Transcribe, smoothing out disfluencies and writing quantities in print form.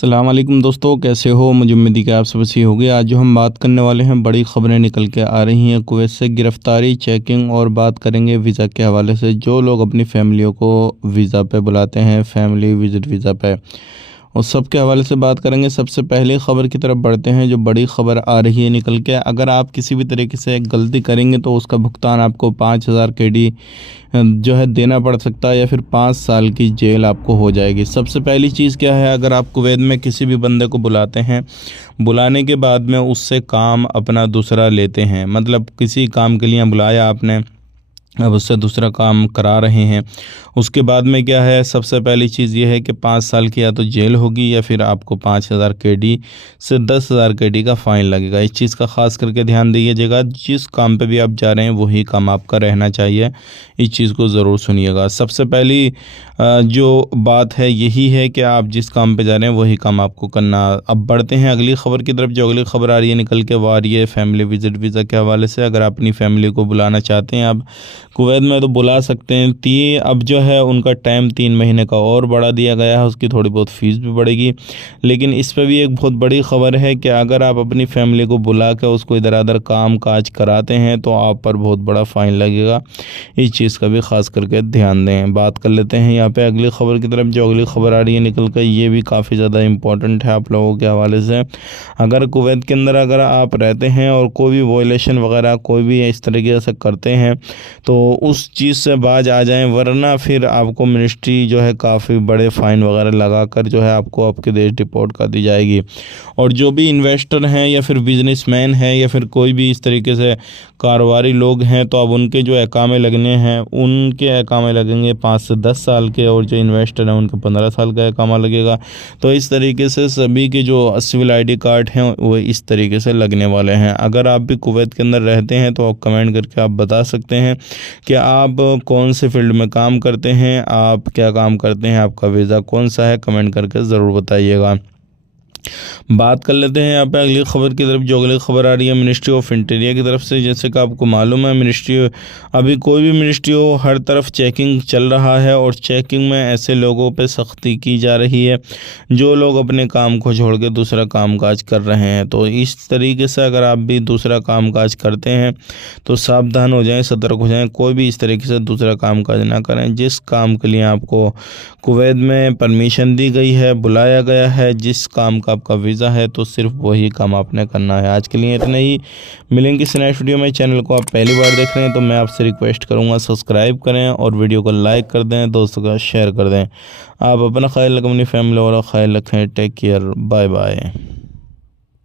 अस्सलाम वालेकुम दोस्तों, कैसे हो? मुझे उम्मीद है कि आप सब अच्छी होगी। आज जो हम बात करने वाले हैं, बड़ी ख़बरें निकल के आ रही हैं कुवैत से। गिरफ़्तारी, चेकिंग और बात करेंगे वीज़ा के हवाले से। जो लोग अपनी फ़ैमिलियों को वीज़ा पे बुलाते हैं, फैमिली विज़िट वीज़ा पे, उस सब के हवाले से बात करेंगे। सबसे पहले ख़बर की तरफ बढ़ते हैं, जो बड़ी ख़बर आ रही है निकल के। अगर आप किसी भी तरीके से गलती करेंगे तो उसका भुगतान आपको 5000 केडी जो है देना पड़ सकता है, या फिर 5 साल की जेल आपको हो जाएगी। सबसे पहली चीज़ क्या है, अगर आप कुवैत में किसी भी बंदे को बुलाते हैं, बुलाने के बाद में उससे काम अपना दूसरा लेते हैं, मतलब किसी काम के लिए बुलाया आपने, अब उससे दूसरा काम करा रहे हैं, उसके बाद में क्या है, सबसे पहली चीज़ ये है कि 5 साल की या तो जेल होगी, या फिर आपको 5000 केडी से 10,000 केडी का फ़ाइन लगेगा। इस चीज़ का ख़ास करके ध्यान दीजिएगा। जिस काम पे भी आप जा रहे हैं वही काम आपका रहना चाहिए। इस चीज़ को ज़रूर सुनिएगा। सबसे पहली जो बात है यही है कि आप जिस काम पे जा रहे हैं वही काम आपको करना। अब बढ़ते हैं अगली ख़बर की तरफ। जो अगली ख़बर आ रही है निकल के, वो आ रही है फैमिली विज़िट वीज़ा के हवाले से। अगर आप अपनी फैमिली को बुलाना चाहते हैं, आप कुवैत में तो बुला सकते हैं। अब जो है उनका टाइम 3 महीने का और बढ़ा दिया गया है। उसकी थोड़ी बहुत फ़ीस भी बढ़ेगी, लेकिन इस पे भी एक बहुत बड़ी ख़बर है कि अगर आप अपनी फैमिली को बुला कर उसको इधर उधर काम काज कराते हैं तो आप पर बहुत बड़ा फ़ाइन लगेगा। इस चीज़ का भी ख़ास करके ध्यान दें। बात कर लेते हैं यहाँ पे अगली ख़बर की तरफ। जो अगली ख़बर आ रही है निकल कर, ये भी काफ़ी ज़्यादा इम्पोर्टेंट है आप लोगों के हवाले से। अगर कुवैत के अंदर अगर आप रहते हैं और कोई भी वॉयलेशन वगैरह कोई भी इस तरीके से करते हैं तो उस चीज़ से बाज आ जाएं, वरना फिर आपको मिनिस्ट्री जो है काफ़ी बड़े फ़ाइन वगैरह लगाकर जो है आपको आपके देश डिपोर्ट कर दी जाएगी। और जो भी इन्वेस्टर हैं या फिर बिजनेसमैन हैं या फिर कोई भी इस तरीके से कारोबारी लोग हैं, तो अब उनके जो अकामे लगने हैं, उनके अकामे लगेंगे 5 से 10 साल के, और जो इन्वेस्टर हैं उनके 15 साल का अकामा लगेगा। तो इस तरीके से सभी के जो सिविल ID कार्ड हैं वो इस तरीके से लगने वाले हैं। अगर आप भी कुवैत के अंदर रहते हैं तो आप कमेंट करके आप बता सकते हैं कि आप कौन से फील्ड में काम करते हैं, आप क्या काम करते हैं, आपका वीज़ा कौन सा है, कमेंट करके ज़रूर बताइएगा। बात कर लेते हैं यहाँ पे अगली ख़बर की तरफ। जो अगली ख़बर आ रही है मिनिस्ट्री ऑफ इंटीरियर की तरफ से। जैसे कि आपको मालूम है, मिनिस्ट्री अभी कोई भी मिनिस्ट्री हो, हर तरफ चेकिंग चल रहा है, और चेकिंग में ऐसे लोगों पे सख्ती की जा रही है जो लोग अपने काम को छोड़ के दूसरा कामकाज कर रहे हैं। तो इस तरीके से अगर आप भी दूसरा कामकाज करते हैं तो सावधान हो जाएं, सतर्क हो जाएं। कोई भी इस तरीके से दूसरा कामकाज ना करें। जिस काम के लिए आपको कुवैत में परमिशन दी गई है, बुलाया गया है, जिस काम का आपका वीज़ा है, तो सिर्फ वही काम आपने करना है। आज के लिए इतना ही। मिलेंगे इस नेक्स्ट वीडियो में। चैनल को आप पहली बार देख रहे हैं तो मैं आपसे रिक्वेस्ट करूंगा सब्सक्राइब करें और वीडियो को लाइक कर दें, दोस्तों का शेयर कर दें। आप अपना ख्याल रखें, अपनी फैमिली वाला ख्याल रखें। Take care, bye bye.